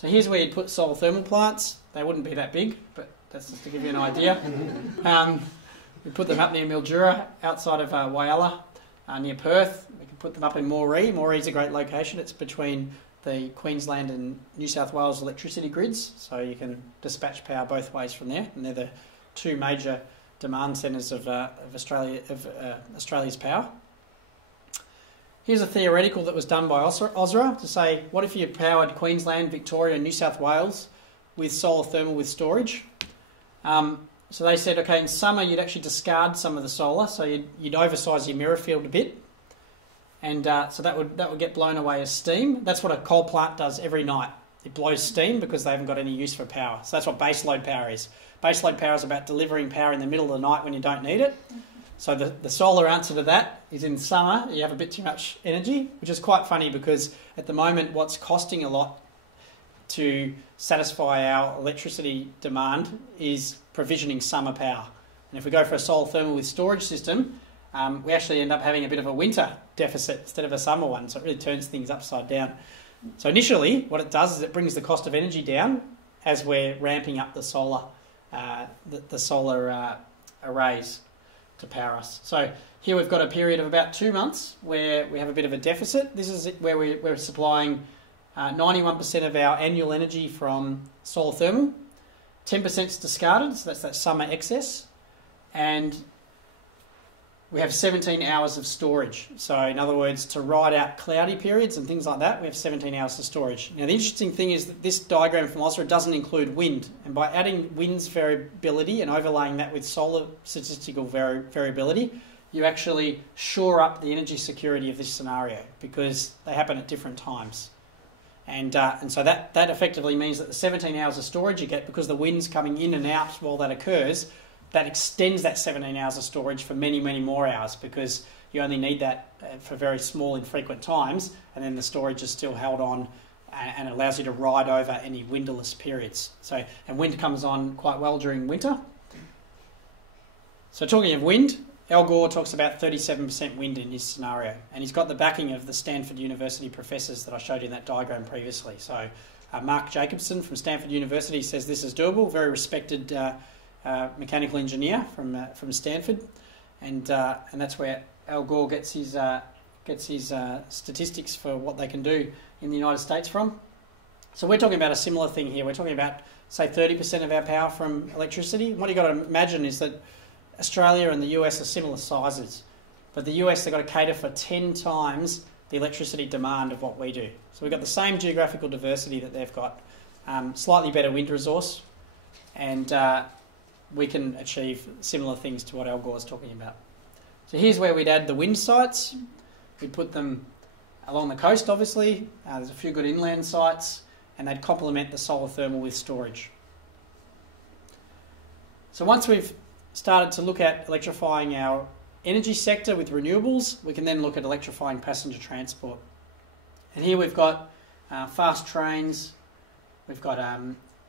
So here's where you'd put solar thermal plants. They wouldn't be that big, but that's just to give you an idea. We put them up near Mildura, outside of Whyalla, near Perth. We can put them up in Moree. Moree's a great location. It's between the Queensland and New South Wales electricity grids, so you can dispatch power both ways from there. And they're the two major demand centres of Australia's power. Here's a theoretical that was done by Ausra to say, what if you powered Queensland, Victoria and New South Wales with solar thermal with storage? So they said, okay, in summer you'd actually discard some of the solar, so you'd oversize your mirror field a bit, and so that would get blown away as steam. That's what a coal plant does every night. It blows steam because they haven't got any use for power. So that's what baseload power is. Baseload power is about delivering power in the middle of the night when you don't need it. So the solar answer to that is in summer you have a bit too much energy, which is quite funny because at the moment what's costing a lot to satisfy our electricity demand is provisioning summer power. And if we go for a solar thermal with storage system, we actually end up having a bit of a winter deficit instead of a summer one, so it really turns things upside down. So initially what it does is it brings the cost of energy down as we're ramping up the solar arrays to power us. So here we've got a period of about 2 months where we have a bit of a deficit. This is where we're supplying 91% of our annual energy from solar thermal. 10% is discarded, so that's that summer excess. And we have 17 hours of storage. So in other words, to ride out cloudy periods and things like that, we have 17 hours of storage. Now the interesting thing is that this diagram from Osra doesn't include wind. And by adding wind's variability and overlaying that with solar statistical variability, you actually shore up the energy security of this scenario because they happen at different times. And so that effectively means that the 17 hours of storage you get, because the wind's coming in and out while that occurs, that extends that 17 hours of storage for many, many more hours because you only need that for very small infrequent times, and then the storage is still held on and it allows you to ride over any windless periods. So, and wind comes on quite well during winter. So talking of wind, Al Gore talks about 37% wind in his scenario, and he's got the backing of the Stanford University professors that I showed you in that diagram previously. So Mark Jacobson from Stanford University says this is doable, very respected mechanical engineer from Stanford, and that's where Al Gore gets his statistics for what they can do in the United States from. So we're talking about a similar thing here. We're talking about, say, 30% of our power from electricity. What you've got to imagine is that Australia and the US are similar sizes, but the US, they've got to cater for 10 times the electricity demand of what we do. So we've got the same geographical diversity that they've got, slightly better wind resource, and we can achieve similar things to what Al Gore's talking about. So here's where we'd add the wind sites. We'd put them along the coast, obviously. There's a few good inland sites, and they'd complement the solar thermal with storage. So once we've started to look at electrifying our energy sector with renewables, we can then look at electrifying passenger transport. And here we've got fast trains, we've got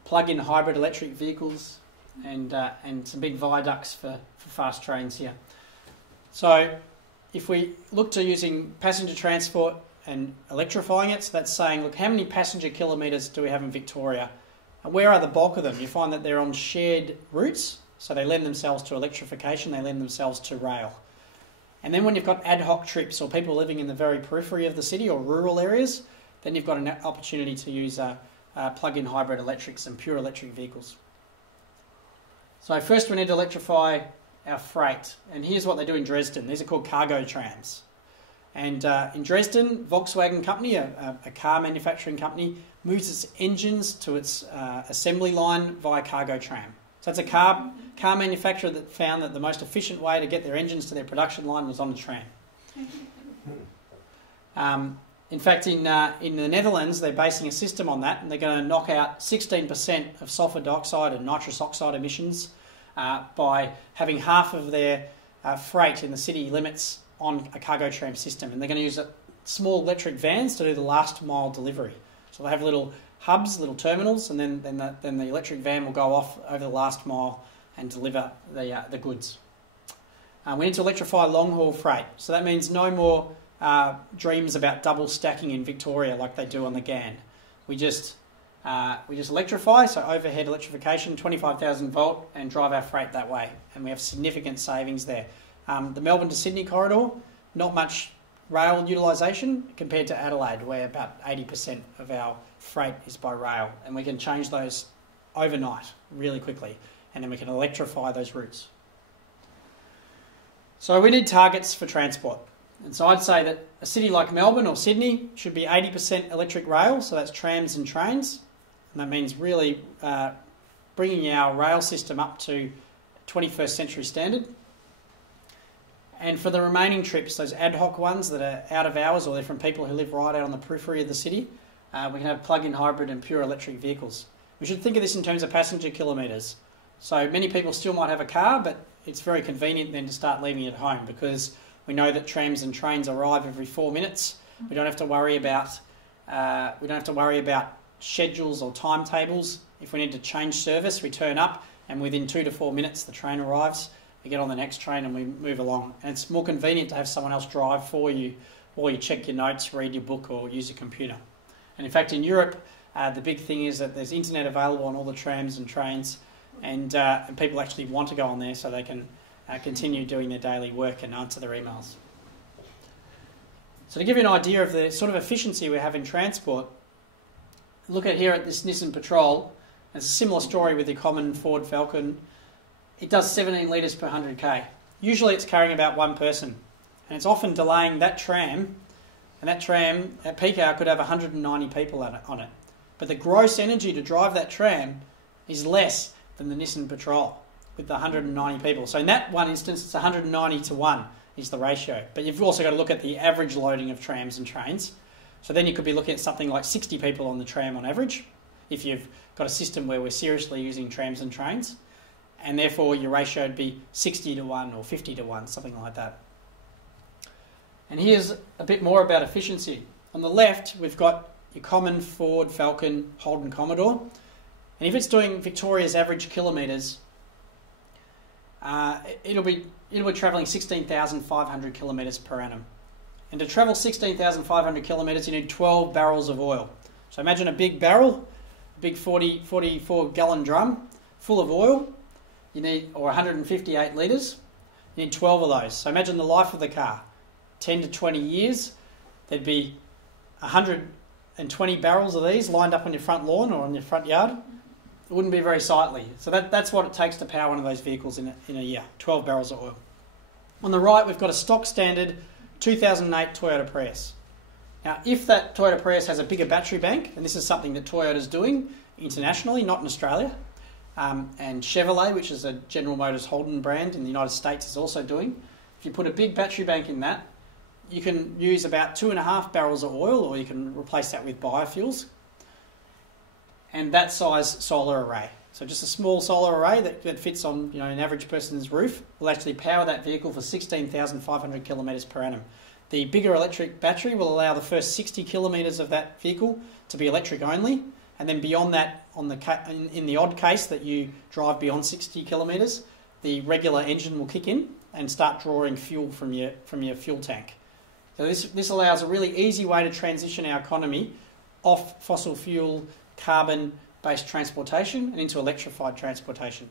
plug-in hybrid electric vehicles, and some big viaducts for fast trains here. So if we look to using passenger transport and electrifying it, so that's saying, look, how many passenger kilometres do we have in Victoria? And where are the bulk of them? You find that they're on shared routes, so they lend themselves to electrification, they lend themselves to rail. And then when you've got ad hoc trips or people living in the very periphery of the city or rural areas, then you've got an opportunity to use plug-in hybrid electrics and pure electric vehicles. So first we need to electrify our freight, and here's what they do in Dresden. These are called cargo trams. And in Dresden, Volkswagen company, a car manufacturing company, moves its engines to its assembly line via cargo tram. So it's a car manufacturer that found that the most efficient way to get their engines to their production line was on a tram. In fact, in the Netherlands, they're basing a system on that, and they're going to knock out 16% of sulfur dioxide and nitrous oxide emissions by having half of their freight in the city limits on a cargo tram system. And they're going to use small electric vans to do the last mile delivery. So they have little hubs, little terminals, and then the electric van will go off over the last mile and deliver the goods. We need to electrify long-haul freight. So that means no more dreams about double stacking in Victoria like they do on the GAN. We just We just electrify, so overhead electrification, 25,000 volt, and drive our freight that way. And we have significant savings there. The Melbourne to Sydney corridor, not much rail utilisation compared to Adelaide, where about 80% of our freight is by rail. And we can change those overnight really quickly, and then we can electrify those routes. So we need targets for transport. And so I'd say that a city like Melbourne or Sydney should be 80% electric rail, so that's trams and trains. And that means really bringing our rail system up to 21st century standard. And for the remaining trips, those ad hoc ones that are out of hours or they're from people who live right out on the periphery of the city, we can have plug-in hybrid and pure electric vehicles. We should think of this in terms of passenger kilometres. So many people still might have a car, but it's very convenient then to start leaving it at home because we know that trams and trains arrive every 4 minutes. We don't have to worry about schedules or timetables. If we need to change service, we turn up, and within 2 to 4 minutes the train arrives. We get on the next train and we move along. And it's more convenient to have someone else drive for you, or you check your notes, read your book, or use your computer. And in fact, in Europe, the big thing is that there's internet available on all the trams and trains, and people actually want to go on there so they can continue doing their daily work and answer their emails. So to give you an idea of the sort of efficiency we have in transport, look at here at this Nissan Patrol. It's a similar story with the common Ford Falcon. It does 17 litres per 100k. Usually it's carrying about one person, and it's often delaying that tram, and that tram at peak hour could have 190 people on it. But the gross energy to drive that tram is less than the Nissan Patrol with the 190 people. So in that one instance, it's 190 to 1 is the ratio. But you've also got to look at the average loading of trams and trains. So then you could be looking at something like 60 people on the tram on average, if you've got a system where we're seriously using trams and trains. And therefore your ratio would be 60 to 1 or 50 to 1, something like that. And here's a bit more about efficiency. On the left, we've got your common Ford Falcon Holden Commodore. And if it's doing Victoria's average kilometres, it'll be travelling 16,500 kilometres per annum. And to travel 16,500 kilometres, you need 12 barrels of oil. So imagine a big barrel, a big 44-gallon drum full of oil. You need, or 158 litres, you need 12 of those. So imagine the life of the car, 10 to 20 years, there'd be 120 barrels of these lined up on your front lawn or on your front yard. It wouldn't be very sightly. So that's what it takes to power one of those vehicles in a year, 12 barrels of oil. On the right, we've got a stock standard 2008 Toyota Prius. Now, if that Toyota Prius has a bigger battery bank, and this is something that Toyota's doing internationally, not in Australia, and Chevrolet, which is a General Motors Holden brand in the United States, is also doing. If you put a big battery bank in that, you can use about 2.5 barrels of oil, or you can replace that with biofuels, and that size solar array. So just a small solar array that fits on an average person's roof will actually power that vehicle for 16,500 kilometres per annum. The bigger electric battery will allow the first 60 kilometres of that vehicle to be electric only, and then beyond that, in the odd case that you drive beyond 60 kilometres, the regular engine will kick in and start drawing fuel from your fuel tank. So this allows a really easy way to transition our economy off fossil fuel, carbon-based transportation and into electrified transportation.